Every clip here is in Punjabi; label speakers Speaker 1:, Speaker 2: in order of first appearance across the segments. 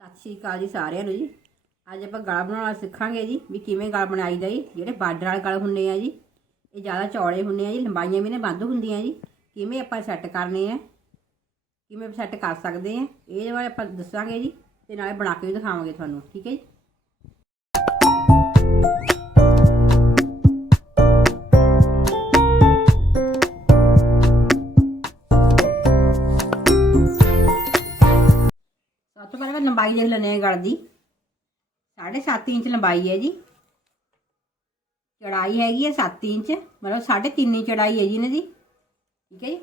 Speaker 1: ਸਤਿ ਸ਼੍ਰੀ ਅਕਾਲ ਜੀ ਸਾਰਿਆਂ ਨੂੰ ਜੀ। ਅੱਜ ਆਪਾਂ ਗਲਾ ਬਣਾਉਣਾ ਸਿੱਖਾਂਗੇ ਜੀ ਵੀ ਕਿਵੇਂ ਗਲ ਬਣਾਈਦਾ ਜੀ ਜਿਹੜੇ ਬਾਰਡਰ ਵਾਲੇ ਗਲ ਹੁੰਦੇ ਆ ਜੀ, ਇਹ ਜ਼ਿਆਦਾ ਚੌੜੇ ਹੁੰਦੇ ਆ ਜੀ, ਲੰਬਾਈਆਂ ਵੀ ਨੇ ਵੱਧ ਹੁੰਦੀਆਂ ਜੀ, ਕਿਵੇਂ ਆਪਾਂ ਸੈੱਟ ਕਰਨੇ ਆ, ਕਿਵੇਂ ਸੈੱਟ ਕਰ ਸਕਦੇ ਆ, ਇਹਦੇ ਬਾਰੇ ਆਪਾਂ ਦੱਸਾਂਗੇ ਜੀ ਤੇ ਨਾਲੇ ਬਣਾ ਕੇ ਵੀ ਦਿਖਾਵਾਂਗੇ ਤੁਹਾਨੂੰ, ਠੀਕ ਹੈ ਜੀ। ਤੋਂ ਦੇਖ ਲੈਂਦੇ ਆ ਗਲ ਦੀ। 7.5 ਇੰਚ ਲੰਬਾਈ ਹੈ ਜੀ। ਚੜਾਈ ਹੈਗੀ ਹੈ 7 ਇੰਚ, ਮਤਲਬ 3.5 ਇੰਚ ਚੜਾਈ ਹੈ ਜੀ ਇਹਨਾਂ ਦੀ ਠੀਕ ਹੈ ਜੀ।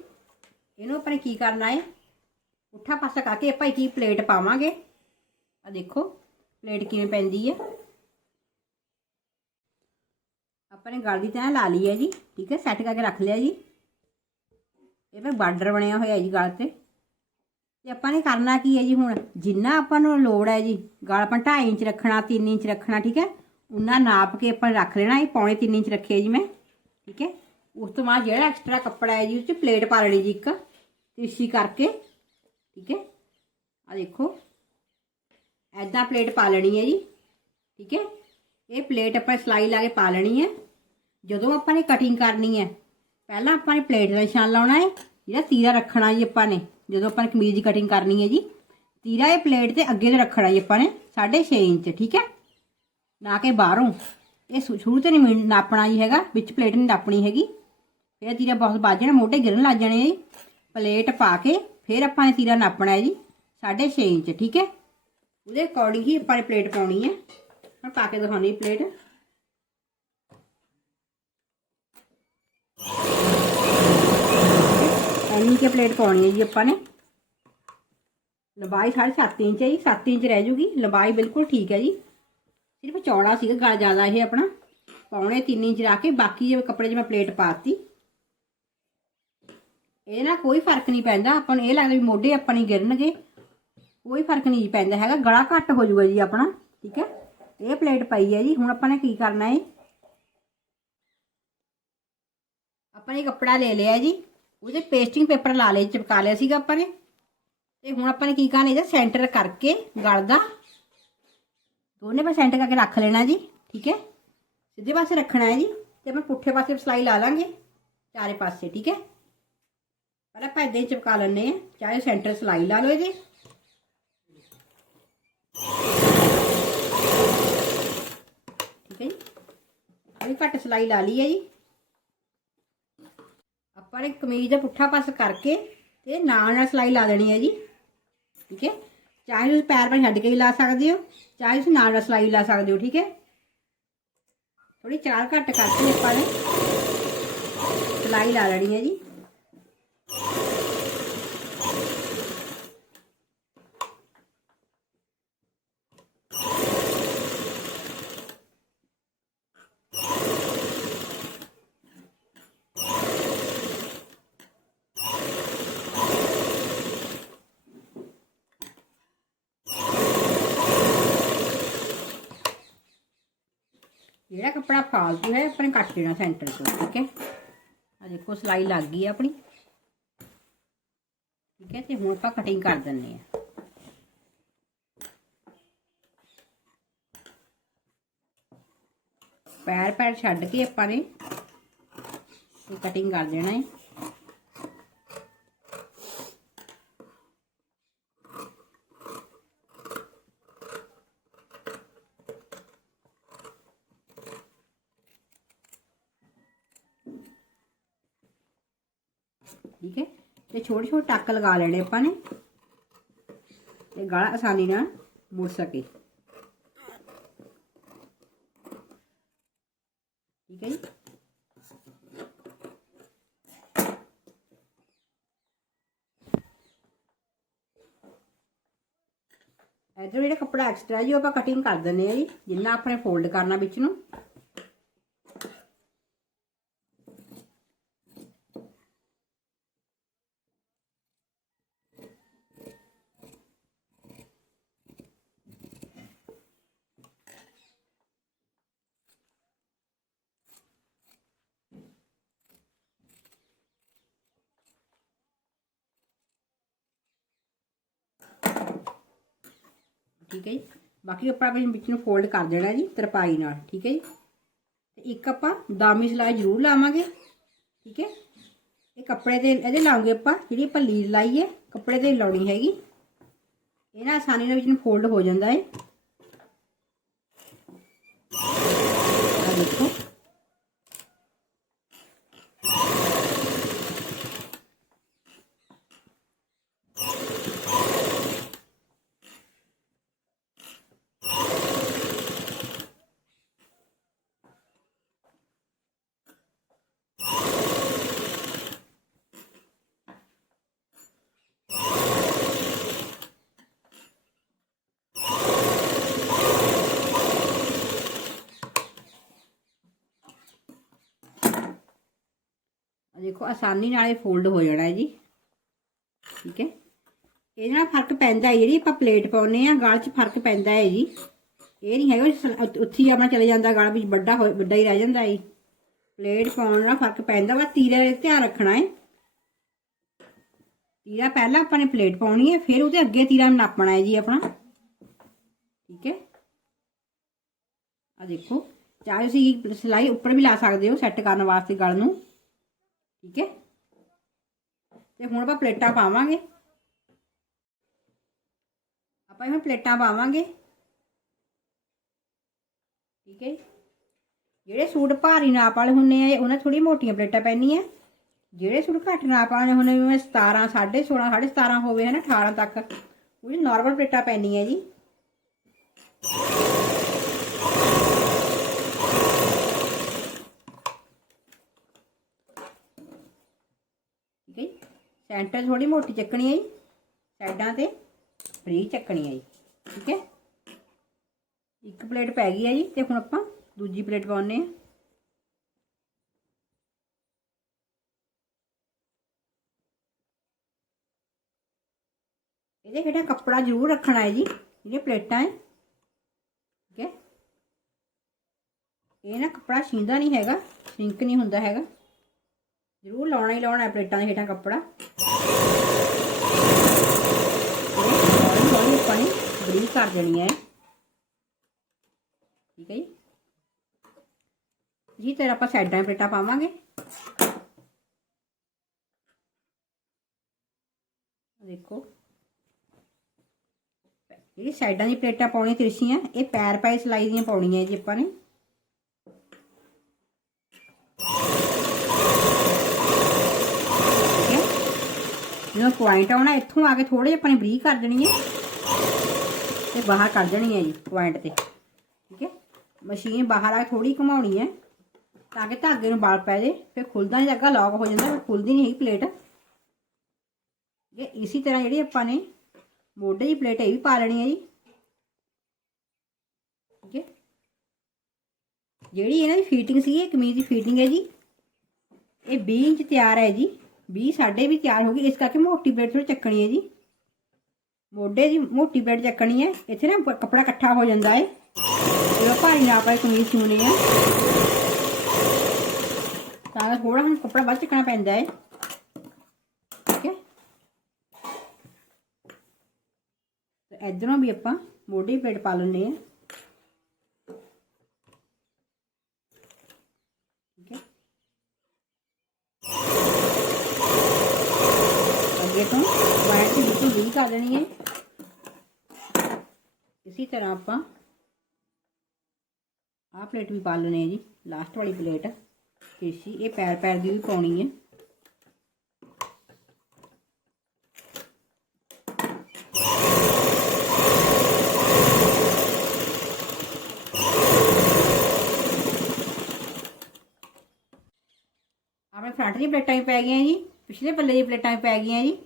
Speaker 1: ਇਹਨੂੰ ਆਪਾਂ ਨੇ ਕੀ ਕਰਨਾ ਹੈ? ਪੁੱਠਾ ਪਾਸਾ ਕਰਕੇ ਆਪਾਂ ਇੱਕ ਹੀ ਪਲੇਟ ਪਾਵਾਂਗੇ। ਆ ਦੇਖੋ, ਪਲੇਟ ਕਿਵੇਂ ਪੈਂਦੀ ਹੈ। ਆਪਾਂ ਨੇ ਗਲ ਦੀ ਤੈਂ ਲਾ ਲਈ ਹੈ ਜੀ। ਠੀਕ ਹੈ, ਸੈੱਟ ਕਰਕੇ ਰੱਖ ਲਿਆ ਜੀ। ਇਹ ਫਿਰ ਬਾਰਡਰ ਬਣਿਆ ਹੋਇਆ ਜੀ ਗਲ ਤੇ। ਤੇ ਆਪਾਂ ਨੇ ਕਰਨਾ ਕੀ ਹੈ ਜੀ ਹੁਣ? ਜਿੰਨਾ ਆਪਾਂ ਨੂੰ ਲੋੜ ਹੈ ਜੀ, ਗਲ ਆਪਾਂ 2.5 ਇੰਚ ਰੱਖਣਾ 3 ਇੰਚ ਰੱਖਣਾ, ਠੀਕ ਹੈ? ਉਹਨਾਂ ਨਾਪ ਕੇ ਆਪਾਂ ਰੱਖ ਲੈਣਾ, ਇਹ ਪੌਣੇ 3 ਇੰਚ ਰੱਖਿਆ ਜੀ ਮੈਂ, ਠੀਕ ਹੈ? ਉਸ ਤੋਂ ਬਾਅਦ ਜਿਹੜਾ ਐਕਸਟਰਾ ਕੱਪੜਾ ਹੈ ਜੀ ਉਸ 'ਚ ਪਲੇਟ ਪਾ ਲੈਣੀ ਜੀ ਇੱਕ ਤਿਰਛੀ ਕਰਕੇ, ਠੀਕ ਹੈ? ਆ ਦੇਖੋ। ਐਦਾਂ ਪਲੇਟ ਪਾ ਲੈਣੀ ਹੈ ਜੀ, ਠੀਕ ਹੈ? ਇਹ ਪਲੇਟ ਆਪਾਂ ਸਲਾਈ ਲਾ ਕੇ ਪਾ ਲੈਣੀ ਹੈ। ਜਦੋਂ ਆਪਾਂ ਨੇ ਕਟਿੰਗ ਕਰਨੀ ਹੈ, ਪਹਿਲਾਂ ਆਪਾਂ ਨੇ ਪਲੇਟ ਦਾ ਨਿਸ਼ਾਨ ਲਾਉਣਾ ਹੈ, ਜਿਹੜਾ ਤੀਰਾ ਰੱਖਣਾ ਜੀ ਆਪਾਂ ਨੇ। ਜਦੋਂ ਆਪਾਂ ਨੇ ਕਮੀਜ਼ ਦੀ ਕਟਿੰਗ ਕਰਨੀ ਹੈ ਜੀ, ਤੀਰਾ ਇਹ ਪਲੇਟ ਤੇ ਅੱਗੇ ਤੋਂ ਰੱਖਣਾ ਜੀ ਆਪਾਂ ਨੇ 6.5 ਇੰਚ, ਠੀਕ ਹੈ? ਨਾ ਕਿ ਬਾਹਰੋਂ। ਇਹ ਸ਼ੁ- ਸ਼ੁਰੂ ਤੇ ਨਹੀਂ ਨਾਪਣਾ ਜੀ ਹੈਗਾ, ਵਿੱਚ ਪਲੇਟ ਨਹੀਂ ਨਾਪਣੀ ਹੈਗੀ। ਫਿਰ ਤੀਰਾ ਬਹੁਤ ਵੱਜ ਜਾਣਾ, ਮੋਢੇ ਗਿਰਨ ਲੱਗ ਜਾਣੇ ਜੀ। ਪਲੇਟ ਪਾ ਕੇ ਫਿਰ ਆਪਾਂ ਨੇ ਤੀਰਾ ਨਾਪਣਾ ਹੈ ਜੀ 6.5 ਇੰਚ, ਠੀਕ ਹੈ? ਉਹਦੇ ਅਕੋਰਡਿੰਗ ਹੀ ਆਪਾਂ ਨੇ ਪਲੇਟ ਪਾਉਣੀ ਹੈ। ਹੁਣ ਪਾ ਕੇ ਦਿਖਾਉਣੀ ਪਲੇਟ ਐਨੀ ਕੇ ਪਲੇਟ ਪਾਉਣੀ ਹੈ ਜੀ ਆਪਾਂ ਨੇ? ਲੰਬਾਈ 7.5 ਇੰਚ ਹੈ ਜੀ 7 ਇੰਚ ਰਹਿ ਜੂਗੀ। ਲੰਬਾਈ ਬਿਲਕੁਲ ਠੀਕ ਹੈ ਜੀ। ਸਿਰਫ ਚੌੜਾ ਸੀਗਾ ਗਲ ਜ਼ਿਆਦਾ ਇਹ ਆਪਣਾ। ਪੌਣੇ 3 ਇੰਚ ਰੱਖ ਕੇ ਬਾਕੀ ਜੇ ਕੱਪੜੇ 'ਚ ਮੈਂ ਪਲੇਟ ਪਾਤੀ। ਇਹ ਨਾਲ ਕੋਈ ਫ਼ਰਕ ਨਹੀਂ ਪੈਂਦਾ। ਆਪਾਂ ਨੂੰ ਇਹ ਲੱਗਦਾ ਵੀ ਮੋਢੇ ਆਪਾਂ ਨਹੀਂ ਗਿਰਨਗੇ। ਕੋਈ ਫ਼ਰਕ ਨਹੀਂ ਪੈਂਦਾ ਹੈਗਾ। ਗਲਾ ਘੱਟ ਹੋ ਜਾਊਗਾ ਜੀ ਆਪਣਾ, ਠੀਕ ਹੈ? ਇਹ ਪਲੇਟ ਪਈ ਹੈ ਜੀ। ਹੁਣ ਆਪਾਂ ਨੇ ਕੀ ਕਰਨਾ ਹੈ? ਆਪਾਂ ਨੇ ਕੱਪੜਾ ਲੈ ਲਿਆ ਜੀ। ਉਹਦੇ ਪੇਸਟਿੰਗ ਪੇਪਰ ਲਾ ਲਿਆ ਚਿਪਕਾ ਲਿਆ ਸੀਗਾ ਆਪਾਂ ਨੇ। ਤੇ ਹੁਣ ਆਪਾਂ ਨੇ ਕੀ ਕਰਨਾ, ਇਹਦਾ ਸੈਂਟਰ ਕਰਕੇ ਗਲ ਦਾ ਦੋਨੇ ਪਾਸੇ ਸੈਂਟਰ ਕਰਕੇ ਰੱਖ ਲੈਣਾ ਜੀ, ਠੀਕ ਹੈ? ਸਿੱਧੇ ਪਾਸੇ ਰੱਖਣਾ ਹੈ ਜੀ, ਤੇ ਆਪਾਂ ਪੁੱਠੇ ਪਾਸੇ ਸਲਾਈ ਲਾ ਲਾਂਗੇ, ਚਾਰੇ ਪਾਸੇ, ਠੀਕ ਹੈ? ਪਹਿਲਾਂ ਆਪਾਂ ਇਦਾਂ ਹੀ ਚਿਪਕਾ ਲੈਣੇ ਆ ਚਾਹੇ ਸੈਂਟਰ ਸਲਾਈ ਲਾ ਲਓ ਇਹਦੇ। ਠੀਕ ਹੈ ਜੀ? ਇਹ ਘੱਟ ਸਲਾਈ ਲਾ ਲਈ ਹੈ ਜੀ। ਆਪਾਂ ਨੇ ਕਮੀਜ਼ ਦਾ ਪੁੱਠਾ ਪਾਸ ਕਰਕੇ ਤੇ ਨਾਲ ਨਾਲ ਸਲਾਈ ਲਾ ਦੇਣੀ ਹੈ ਜੀ। ਠੀਕ ਹੈ? ਚਾਹੇ ਤੁਸੀਂ ਪੈਰ ਪਰ ਛੱਡ ਕੇ ਹੀ ਲਾ ਸਕਦੇ ਹੋ, ਚਾਹੇ ਤੁਸੀਂ ਨਾਲ ਨਾਲ ਸਲਾਈ ਲਾ ਸਕਦੇ ਹੋ, ਠੀਕ ਹੈ? ਥੋੜੀ ਚਾਰ ਘੱਟ ਕਰਕੇ ਆਪਾਂ ਨੇ ਸਲਾਈ ਲਾ ਲੈਣੀ ਹੈ ਜੀ। ਜਿਹੜਾ ਕੱਪੜਾ ਫਾਲਤੂ ਹੈ, ਆਪਣੇ ਕੱਟ ਦੇਣਾ ਸੈਂਟਰ ਤੋਂ, ਠੀਕ ਹੈ? ਆ ਦੇਖੋ, ਸਲਾਈ ਲੱਗ ਗਈ ਹੈ ਆਪਣੀ। ਠੀਕ ਹੈ, ਤੇ ਹੁਣ ਆਪਾਂ ਕਟਿੰਗ ਕਰ ਦਿੰਨੇ ਆ ਪੈਰ ਪੈਰ ਛੱਡ ਕੇ ਆਪਾਂ ਨੇ ਇਹ ਕਟਿੰਗ ਕਰ ਦੇਣਾ ਹੈ। ਠੀਕ ਹੈ? ਤੇ ਛੋਟੇ ਛੋਟੇ ਟੱਕ ਲਗਾ ਲੈਣੇ ਆਪਾਂ ਨੇ। ਤੇ ਗਲਾ ਆਸਾਨੀ ਨਾਲ ਮੁੜ ਸਕੇ। ਠੀਕ ਹੈ ਜੀ? ਇਧਰ ਜਿਹੜਾ ਕੱਪੜਾ ਐਕਸਟਰਾ ਜੀ, ਉਹ ਆਪਾਂ ਕਟਿੰਗ ਕਰ ਦਿੰਨੇ ਆ ਜੀ, ਜਿੰਨਾ ਆਪਣੇ ਫੋਲਡ ਕਰਨਾ ਵਿੱਚ ਨੂੰ। ਠੀਕ ਹੈ ਜੀ? ਬਾਕੀ ਆਪਾਂ ਵਿੱਚ ਨੂੰ ਫੋਲਡ ਕਰ ਦੇਣਾ ਜੀ, ਤਰਪਾਈ ਨਾਲ, ਠੀਕ ਹੈ ਜੀ? ਤੇ ਇੱਕ ਆਪਾਂ ਦਾਮੀ ਸਿਲਾਈ ਜ਼ਰੂਰ ਲਾਵਾਂਗੇ, ਠੀਕ ਹੈ? ਇਹ ਕੱਪੜੇ ਤੇ ਇਹਦੇ ਲਾਉਂਗੇ ਆਪਾਂ, ਜਿਹੜੀ ਆਪਾਂ ਲੀਡ ਲਾਈ ਹੈ, ਕੱਪੜੇ ਤੇ ਲਾਉਣੀ ਹੈਗੀ। ਇਹ ਨਾ ਆਸਾਨੀ ਨਾਲ ਵਿੱਚ ਨੂੰ ਫੋਲਡ ਹੋ ਜਾਂਦਾ ਹੈ। ਆ ਦੇਖੋ ਆ ਦੇਖੋ, ਆਸਾਨੀ ਨਾਲ ਇਹ ਫੋਲਡ ਹੋ ਜਾਣਾ ਹੈ ਜੀ। ਠੀਕ ਹੈ। ਇਹਦੇ ਨਾਲ ਫ਼ਰਕ ਪੈਂਦਾ ਹੈ ਜਿਹੜੀ ਆਪਾਂ ਪਲੇਟ ਪਾਉਨੇ ਆ ਗਲ 'ਚ ਫ਼ਰਕ ਪੈਂਦਾ ਹੈ ਜੀ। ਇਹ ਨਹੀਂ ਹੈਗਾ ਵੀ ਉੱਥੇ ਹੀ ਆਪਣਾ ਚਲੇ ਜਾਂਦਾ ਗਲ ਵਿੱਚ, ਵੱਡਾ ਹੋ- ਵੱਡਾ ਹੀ ਰਹਿ ਜਾਂਦਾ ਹੈ ਪਲੇਟ ਪਾਉਣ ਨਾਲ ਫ਼ਰਕ ਪੈਂਦਾ ਵਾ ਤੀਰੇ ਧਿਆਨ ਰੱਖਣਾ ਹੈ। ਤੀਰਾ ਪਹਿਲਾਂ ਆਪਾਂ ਨੇ ਪਲੇਟ ਪਾਉਣੀ ਹੈ, ਫਿਰ ਉਹਦੇ ਅੱਗੇ ਤੀਰਾ ਨਾਪਣਾ ਹੈ ਜੀ ਆਪਣਾ। ਠੀਕ ਹੈ। ਆ ਦੇਖੋ, ਚਾਹੇ ਤੁਸੀਂ ਸਿਲਾਈ ਉੱਪਰ ਵੀ ਲਾ ਸਕਦੇ ਹੋ ਸੈੱਟ ਕਰਨ ਵਾਸਤੇ ਗਲ ਨੂੰ। ਠੀਕ ਹੈ? ਤੇ ਹੁਣ ਆਪਾਂ ਪਲੇਟਾਂ ਪਾਵਾਂਗੇ। ਆਪਾਂ ਇਹਨਾਂ ਪਲੇਟਾਂ ਪਾਵਾਂਗੇ। ਠੀਕ ਹੈ ਜੀ। ਜਿਹੜੇ ਸੂਟ ਭਾਰੀ ਨਾਪ ਵਾਲੇ ਹੁੰਨੇ ਆ, ਉਹਨਾਂ ਥੋੜੀ ਮੋਟੀਆਂ ਪਲੇਟਾਂ ਪੈਣੀਆਂ ਜਿਹੜੇ ਸੂਟ ਘੱਟ ਨਾਪ ਵਾਲੇ ਹੁੰਨੇ ਜਿਵੇਂ 17 16.5 17.5 ਹੋਵੇ, ਹਨਾ ਨਾ 18 ਤੱਕ, ਉਹ ਨਾਰਮਲ ਪਲੇਟਾਂ ਪੈਣੀਆਂ ਜੀ ਠੀਕ ਹੈ ਜੀ ਸੈਂਟਰ ਥੋੜੀ ਮੋਟੀ ਚੱਕਣੀ ਹੈ ਜੀ, ਸਾਈਡਾਂ ਤੇ ਫਰੀ ਚੱਕਣੀ ਹੈ ਜੀ, ਠੀਕ ਹੈ। ਇੱਕ ਪਲੇਟ ਪੈ ਗਈ ਹੈ ਜੀ, ਤੇ ਹੁਣ ਆਪਾਂ ਦੂਜੀ ਪਲੇਟ ਪਾਉਣੇ ਆ ਇਹਦੇ ਹੇਠਾਂ ਕੱਪੜਾ ਜ਼ਰੂਰ ਰੱਖਣਾ ਹੈ ਜੀ, ਜਿਹੜੀਆਂ ਪਲੇਟਾਂ ਹੈ, ਠੀਕ ਹੈ। ਇਹ ਨਾ ਕੱਪੜਾ ਛੀਂਦਾ ਨਹੀਂ ਹੈਗਾ, ਸਿੰਕ ਨਹੀਂ ਹੁੰਦਾ ਹੈਗਾ। ਜ਼ਰੂਰ ਲਾਉਣਾ ਹੀ ਲਾਉਣਾ ਪਲੇਟਾਂ ਦੇ ਹੇਠਾਂ ਕੱਪੜਾ। ਹੌਲੀ ਹੌਲੀ ਪਾਣੀ ਬਰੀਕ ਕਰ ਦੇਣੀ ਹੈ। ਠੀਕ ਹੈ ਜੀ। ਜੀ ਤਰ੍ਹਾਂ ਆਪਾਂ ਸਾਈਡਾਂ 'ਤੇ ਪਲੇਟਾਂ ਪਾਵਾਂਗੇ। ਦੇਖੋ। ਜਿਹੜੀ ਸਾਈਡਾਂ ਦੀ ਪਲੇਟਾਂ ਪਾਉਣੀਆਂ ਤਿਰਛੀਆਂ, ਇਹ ਪੈਰ ਪਾਈ ਸਲਾਈ ਦੀਆਂ ਪਾਉਣੀਆਂ ਜੀ ਆਪਾਂ ਨੇ ਠੀਕ ਹੈ ਜਦੋਂ ਪੁਆਇੰਟ ਆਉਣਾ, ਇੱਥੋਂ ਆ ਕੇ ਥੋੜੇ ਜਿਹਾ ਆਪਾਂ ਨੇ ਬਰੀਕ ਕਰ ਦੇਣੀ ਹੈ ਤੇ ਬਾਹਰ ਕਰ ਦੇਣੀ ਹੈ ਜੀ, ਪੁਆਇੰਟ ਤੇ। ਠੀਕ ਹੈ? ਮਸ਼ੀਨ ਬਾਹਰ ਆ ਥੋੜੀ ਘੁਮਾਉਣੀ ਹੈ, ਤਾਂ ਕਿ ਧਾਗੇ ਨੂੰ ਬਾਲ ਪੈ ਜੇ, ਫਿਰ ਖੁੱਲਦਾ ਨਹੀਂ ਲੱਗਾ ਲੌਕ ਹੋ ਜਾਂਦਾ, ਫਿਰ ਖੁੱਲਦੀ ਨਹੀਂ ਹੈਗੀ ਪਲੇਟ। ਇਹ ਇਸੇ ਤਰ੍ਹਾਂ ਜਿਹੜੀ ਆਪਾਂ ਨੇ ਮੋਢੇ ਦੀ ਪਲੇਟ ਇਹ ਵੀ ਪਾ ਲੈਣੀ ਹੈ ਜੀ। ਠੀਕ ਹੈ? ਜਿਹੜੀ ਇਹਨਾਂ ਦੀ ਫੀਟਿੰਗ ਸੀ ਇਹ ਕਮੀਜ਼ ਦੀ ਫੀਟਿੰਗ ਹੈ ਜੀ। ਇਹ 20 ਇੰਚ ਤਿਆਰ ਹੈ ਜੀ। 20 ਸਾਡੇ ਵੀ ਤਿਆਰ ਹੋ ਗਈ ਇਸ ਕਰਕੇ ਮੋਟੀ ਪਲੇਟ ਥੋੜੀ ਚੱਕਣੀ ਹੈ ਜੀ। ਮੋਢੇ ਦੀ ਮੋਟੀ ਪਲੇਟ ਚੱਕਣੀ ਹੈ। ਇੱਥੇ ਨਾ ਕੱਪੜਾ ਇਕੱਠਾ ਹੋ ਜਾਂਦਾ ਹੈ ਜਦੋਂ ਭਾਰੀ ਨਾ ਪਾਏ ਕਮੀਜ਼ ਸਿਉਣੀ ਹੈ ਤਾਂ ਥੋੜਾ ਹੁਣ ਕੱਪੜਾ ਵੱਧ ਚੱਕਣਾ ਪੈਂਦਾ ਹੈ ਠੀਕ ਹੈ। ਤੇ ਇਧਰੋਂ ਵੀ ਆਪਾਂ ਮੋਢੇ ਦੀ ਪਾ ਲੈਂਦੇ ਆ ਠੀਕ ਹੈ ਅੱਗੇ ਤੋਂ ਵਾਇਰ ਦੀ ਬਿਲਕੁਲ ਵੀ ਕਰ ਦੇਣੀ ਹੈ ਇਸੇ ਤਰ੍ਹਾਂ ਆਪਾਂ ਆਹ ਪਲੇਟ ਵੀ ਪਾ ਲੈਣੀ ਹੈ ਜੀ ਲਾਸਟ ਵਾਲੀ ਪਲੇਟ ਕੇਸੀ ਇਹ ਪੈਰ ਪੈਰ ਦੀ ਵੀ ਪਾਉਣੀ ਹੈ ਆਪਣੇ ਫਰੰਟ ਦੀ ਪਲੇਟਾਂ ਵੀ ਪੈ ਗਈਆਂ ਜੀ ਪਿਛਲੇ ਪੱਲੇ ਦੀ ਪਲੇਟਾਂ ਵੀ ਪੈ ਗਈਆਂ ਜੀ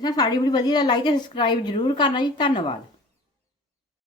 Speaker 1: ਜਿਸ ਨਾਲ ਸਾਡੀ ਬੜੀ ਵਧੀਆ ਲਾਈਕ ਤੇ ਸਬਸਕ੍ਰਾਈਬ ਜ਼ਰੂਰ ਕਰਨਾ ਜੀ ਧੰਨਵਾਦ।